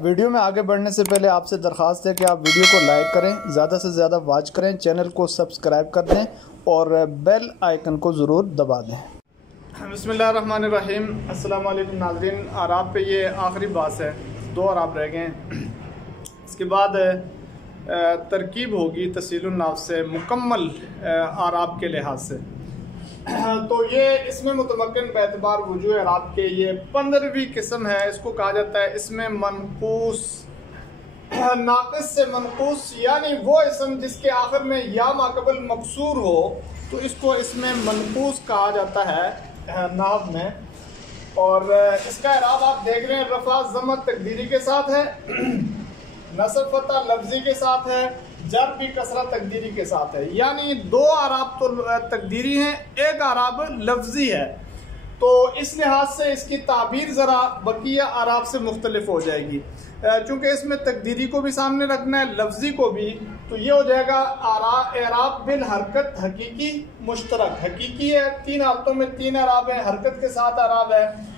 Video में आगे बढ़ने से पहले आपसे दरख्वास्त है कि आप वीडियो को लाइक करें, ज़्यादा से ज़्यादा वॉच करें, चैनल को सब्सक्राइब कर दें और बेल आइकन को ज़रूर दबा दें। बिस्मिल्लाहिर्रहमानिर्रहीम। अस्सलाम वालेकुम नाज़रीन। आराब पे ये आखिरी बात है, 2 आराब रह गए हैं। इसके बाद तरकीब होगी तस्हीलुन नाफ़ से मुकम्मल आराब के लिहाज से। तो ये इसमें मुतमक्किन बेतबार वजूह आराब के ये 15वीं किस्म है। इसको कहा जाता है इसमें मनकूस, नाक़िस से मनकूस, यानी वो इसम जिसके आखिर में या माक़बल मकसूर हो तो इसको इसमें मनकूस कहा जाता है नाहव में। और इसका इराब आप देख रहे हैं, रफ़ा ज़म्मत तकदीरी के साथ है, नस्ब फतह लफ्ज़ी के साथ है, जर भी कसरा तकदीरी के साथ है। यानी 2 आराब तो तकदीरी हैं, 1 आराब लफ्ज़ी है। तो इस लिहाज से इसकी ताबीर ज़रा बकिया आराब से मुख्तलिफ हो जाएगी, चूँकि इसमें तकदीरी को भी सामने रखना है, लफ्ज़ी को भी। तो ये हो जाएगा एराब बिल हरकत हकीकी मुश्तरक। हकीकी है, 3 हालतों में 3 आराब है, हरकत के साथ आराब है।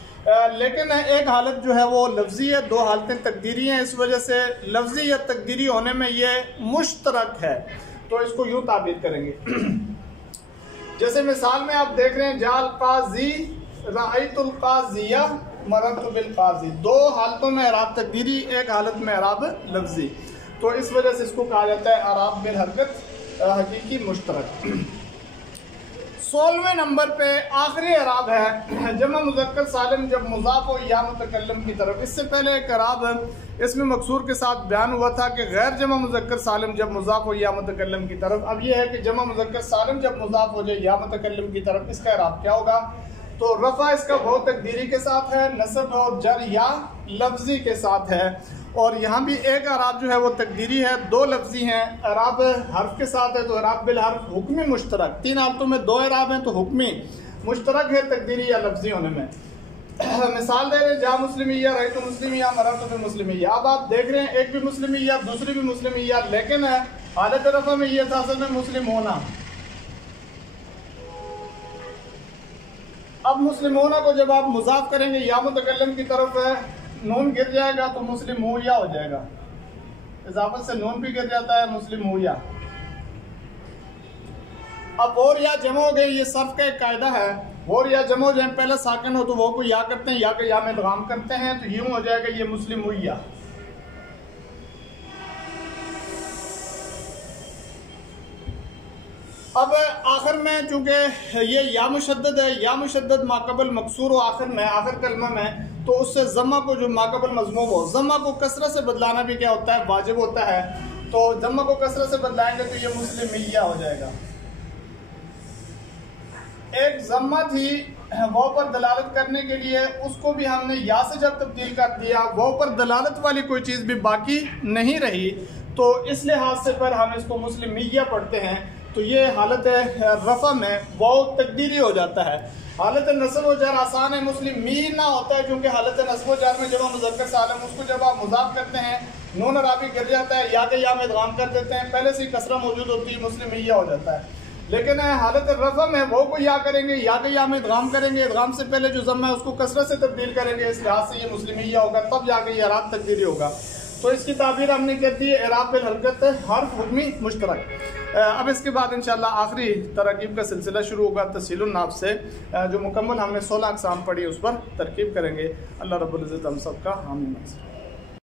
लेकिन एक हालत जो है वो लफ्ज़ी है, 2 हालतें तकदीरी हैं। इस वजह से लफ्ज़ी या तकदीरी होने में ये मुश्तरक है। तो इसको यूँ ताबीर करेंगे। जैसे मिसाल में आप देख रहे हैं, जाल काजी राइतुल काजिया मरतु बिल काजी। 2 हालतों में अराब तकदीरी, 1 हालत में अराब लफ्ज़ी। तो इस वजह से इसको कहा जाता है अराब बिल हरकत हकीकी मुश्तरक। 16वें नंबर पे आखिरी अराब है जमा मुज़क्कर सालिम जब मुज़ाफ हो या मुतकल्लम की तरफ। इससे पहले एक अराब है, इसमें मकसूर के साथ बयान हुआ था कि गैर जमा मुज़क्कर सालिम जब मुज़ाफ हो या मुतकल्लम की तरफ। अब यह है कि जमा मुज़क्कर सालिम जब मुज़ाफ हो जाए या मुतकल्लम की तरफ, इसका अराब क्या होगा? तो रफ़ा इसका बहुत तकदीरी के साथ है, नस्ब और जर या लफ्ज़ी के साथ है। और यहाँ भी एक अराब जो है वो तकदीरी है, 2 लफ्ज़ी हैं। अराब हर्फ के साथ है तो अराब बिल हर्फ हुक्मी मुश्तरक। 3 हालतों में 2 अराब हैं तो हुक्मी मुश्तरक है तकदीरी या लफ्ज़ी होने में। मिसाल दे रहे हैं, जा मुस्लिमिया रही तो मुस्लिमिया मरा तो फिर मुस्लिमिया। अब आप देख रहे हैं एक भी मुस्लिमिया दूसरी भी मुस्लिमिया, लेकिन हालत रफ़ा में यह था असल में मुस्लिम होना। अब मुस्लिम होना को जब आप मुज़ाफ करेंगे या मुतकल्लम की तरफ है, नून गिर जाएगा तो मुस्लिम हुया हो जाएगा। इजाफत से नून भी गिर जाता है, मुस्लिम हुया। अब और या जमा हो गए, ये सर्फ का एक कायदा है। और या जमा हो जाए, पहले साकिन हो तो वो को या करते हैं, या के या में इदगाम करते हैं, तो यूं हो जाएगा ये मुस्लिम हुया। अब आखिर में चूंकि ये या मुशद्दद है, या मुशद्दद माकबल मकसूर हो आखिर में, आखिर कलमा में, तो उससे जम्मा को जो माकबल मजमूम हो, जम्मा को कसरा से बदलाना भी क्या होता है? वाजिब होता है। तो जम्मा को कसरा से बदलाएंगे तो ये मुस्लिमिया हो जाएगा। एक जम्मा थी वो पर दलालत करने के लिए, उसको भी हमने या से जब तब्दील कर दिया, वो पर दलालत वाली कोई चीज़ भी बाकी नहीं रही, तो इस लिहाज से पर हम इसको मुस्लिमिया पढ़ते हैं। तो ये हालत रफ़ा में वो तकदीरी हो जाता है। हालत नस्ब व जर आसान है, मुस्लिम मीना होता है, क्योंकि हालत नस्ब व जर में जब हम मुज़क्कर सालिम उसको जब आप मुज़ाफ करते हैं, नून अराबी गिर जाता है, या के या में इदगाम कर देते हैं, पहले से ही कसरा मौजूद होती है, मुस्लिम मिया हो जाता है। लेकिन हालत रफ़ा में वो को या करेंगे, या के या में इदगाम करेंगे, इदगाम से पहले जो ज़म्मा है उसको कसरा से तब्दील करेंगे, इस लिहाज से ये मुस्लिम मिया होगा, तब जाके ये अराब तकदीरी होगा। तो इसकी ताबीर हमने कर दी है एराब बिल हरकत हर्फ हुक्मी मुश्तरक। अब इसके बाद इंशाअल्लाह आखिरी तरकीब का सिलसिला शुरू होगा तस्हीलुन नाफ़ से, जो मुकम्मल हमने 16 अक़साम पढ़ी उस पर तरकीब करेंगे। अल्लाह रब्बुल इज़्ज़त हम सब का हामी।